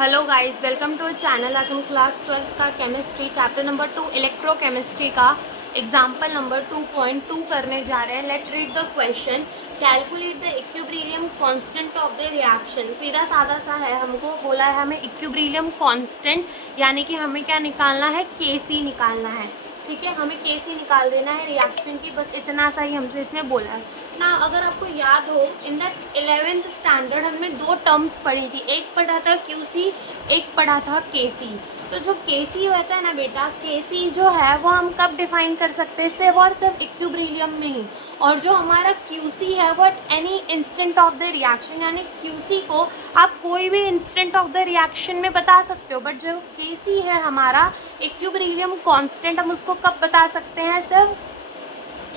Hello guys, welcome to channel. आज हम class 12th का केमिस्ट्री चैप्टर नंबर 2 इलेक्ट्रोकेमिस्ट्री का एग्जाम्पल नंबर 2.2 करने जा रहे हैं। Let read the question. Calculate the equilibrium constant of the reaction. सीधा साधा सा है, हमको बोला है हमें इक्विब्रिलियम कांस्टेंट यानी कि हमें क्या निकालना है, केसी निकालना है। ठीक है, हमें केसी निकाल देना है रिएक्शन की, बस इतना सा ही हमसे इसमें बोला है ना। अगर आपको याद हो, इन द 11th स्टैंडर्ड हमने दो टर्म्स पढ़ी थी, एक पढ़ा था क्यूसी, एक पढ़ा था केसी। तो जो केसी होता है ना बेटा, केसी जो है वो हम कब डिफाइन कर सकते हैं, सिर्फ और सिर्फ इक्विब्रिलियम में ही। और जो हमारा क्यूसी है वो at any instant of the reaction, यानी क्यूसी को आप कोई भी इंस्टेंट ऑफ द रिएक्शन में बता सकते हो। बट जो केसी है हमारा इक्विब्रिलियम कांस्टेंट, हम उसको कब बता सकते हैं, सिर्फ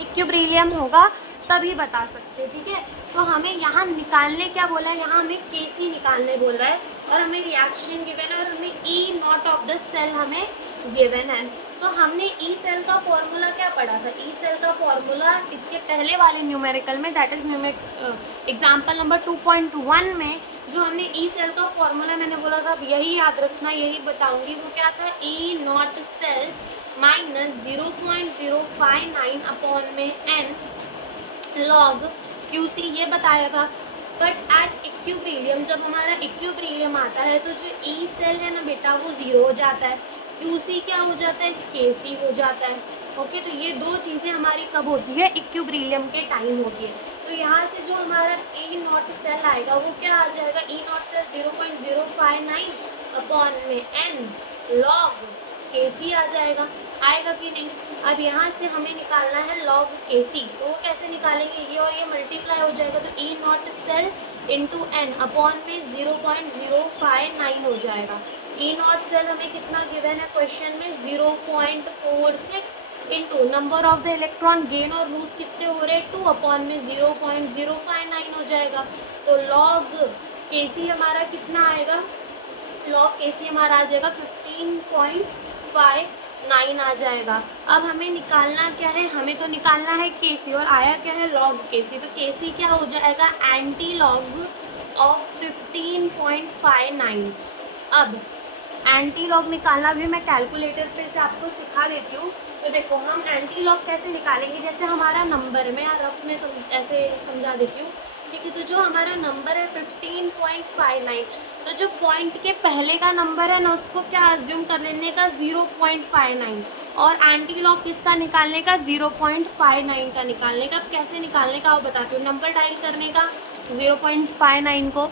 इक्विब्रिलियम होगा तभी बता सकते हैं। ठीक है, तो हमें यहाँ निकालने क्या बोला है, यहाँ हमें केसी निकालने बोल रहा है और हमें रिएक्शन गिवन है और हमें ई नॉट ऑफ द सेल हमें गिवन है। तो हमने ई सेल का फॉर्मूला क्या पढ़ा था, ई सेल का फॉर्मूला इसके पहले वाले न्यूमेरिकल में, दैट इज एग्जाम्पल नंबर 2.1 में जो हमने ई सेल का फॉर्मूला मैंने बोला था यही याद रखना, यही बताऊंगी। वो क्या था, ई नॉट सेल माइनस 0.059 अपॉन में एन लॉग क्यूसी, ये बताया था। बट एट इक्विब्रिलियम, जब हमारा इक्विब्रिलियम आता है तो जो ई सेल है ना बेटा वो ज़ीरो हो जाता है, क्यूसी क्या हो जाता है, केसी हो जाता है। ओके, तो ये दो चीज़ें हमारी कब होती है, इक्विब्रिलियम के टाइम होती है। तो यहाँ से जो हमारा ई नॉट सेल आएगा वो क्या आ जाएगा, ई नॉट सेल 0.059 अपॉन में एन लॉग केसी आ जाएगा, आएगा कि नहीं। अब यहाँ से हमें निकालना है लॉग केसी, तो वो कैसे निकालेंगे, ये और ये मल्टीप्लाई हो जाएगा तो E nought cell into N upon में 0.059 हो जाएगा। ई नॉट सेल हमें कितना गिवन है क्वेश्चन में, 0.46 into number of the electron gain और लूज कितने हो रहे हैं, 2 अपॉन में 0.059 हो जाएगा। तो लॉग केसी हमारा कितना आएगा, लॉग केसी हमारा आ जाएगा 15.59 आ जाएगा। अब हमें निकालना क्या है, हमें तो निकालना है केसी और आया क्या है, लॉग केसी। तो केसी क्या हो जाएगा, एंटी लॉग ऑफ 15.59। अब एंटी लॉग निकालना भी मैं कैलकुलेटर पे से आपको सिखा देती हूँ। तो देखो हम एंटी लॉग कैसे निकालेंगे, जैसे हमारा नंबर, मैं रफ में ऐसे समझा देती हूँ। ठीक है, तो जो हमारा नंबर है 15.59, तो जो पॉइंट के पहले का नंबर है ना उसको क्या अज्यूम कर लेने का, 0.59, और एंटी लॉग किसका निकालने का, 0.59 का निकालने का। अब कैसे निकालने का वो बताती हूँ, नंबर डायल करने का, 0.59 को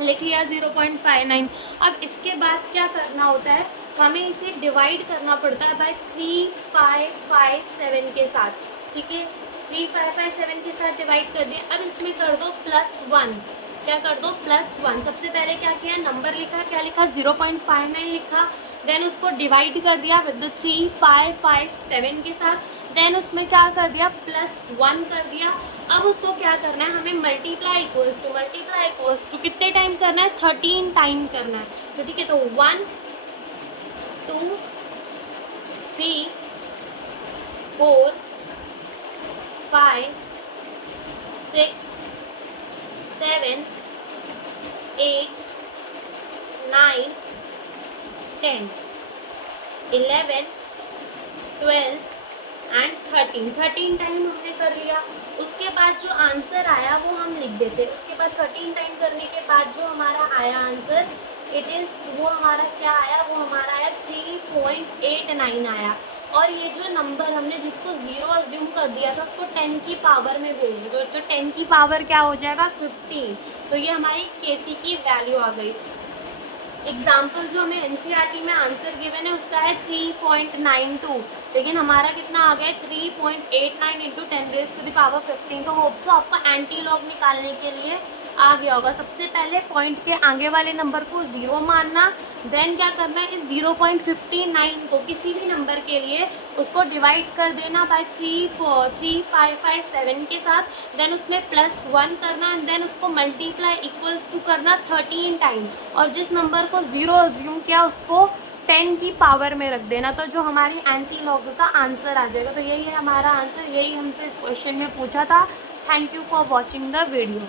लिख लिया 0.59। अब इसके बाद क्या करना होता है, हमें इसे डिवाइड करना पड़ता है बाय 3557 के साथ। ठीक है, 3557 के साथ डिवाइड कर दिया। अब इसमें कर दो +1, क्या कर दो +1। सबसे पहले क्या किया, नंबर लिखा, क्या लिखा, 0.59 लिखा, देन उसको डिवाइड कर दिया विद 3557 के साथ, देन उसमें क्या कर दिया, +1 कर दिया। अब उसको क्या करना है, हमें मल्टीप्लाई इक्वल्स टू कितने टाइम करना है, 13 टाइम करना है। तो ठीक है, तो 1 2 3 4 5 6 7 8 9 10 11 12 एंड 13 टाइम हमने कर लिया। उसके बाद जो आंसर आया वो हम लिख देते। उसके बाद 13 टाइम करने के बाद जो हमारा आया आंसर, वो हमारा क्या आया, वो हमारा आया 3.89 आया। और ये जो नंबर हमने जिसको 0 अज्यूम कर दिया था उसको 10 की पावर में भेज दो, तो 10 की पावर क्या हो जाएगा, 15। तो ये हमारी केसी की वैल्यू आ गई। एग्जाम्पल जो हमें एनसीईआरटी में आंसर गिवन है उसका है 3.92, लेकिन हमारा कितना आ गया है, 3.89 इंटू 10⁻15। तो होप सो आपको एंटी लॉग निकालने के लिए आ गया होगा। सबसे पहले पॉइंट के आगे वाले नंबर को 0 मानना, देन क्या करना है, इस 0.59 को किसी भी नंबर के लिए उसको डिवाइड कर देना बाय 3557 के साथ, देन उसमें +1 करना, देन उसको मल्टीप्लाई इक्वल्स टू करना 13 टाइम, और जिस नंबर को 0 अज्यूम किया उसको 10 की पावर में रख देना। तो जो हमारी एंटी लॉग का आंसर आ जाएगा। तो यही है हमारा आंसर, यही हमसे इस क्वेश्चन में पूछा था। Thank you for watching the video.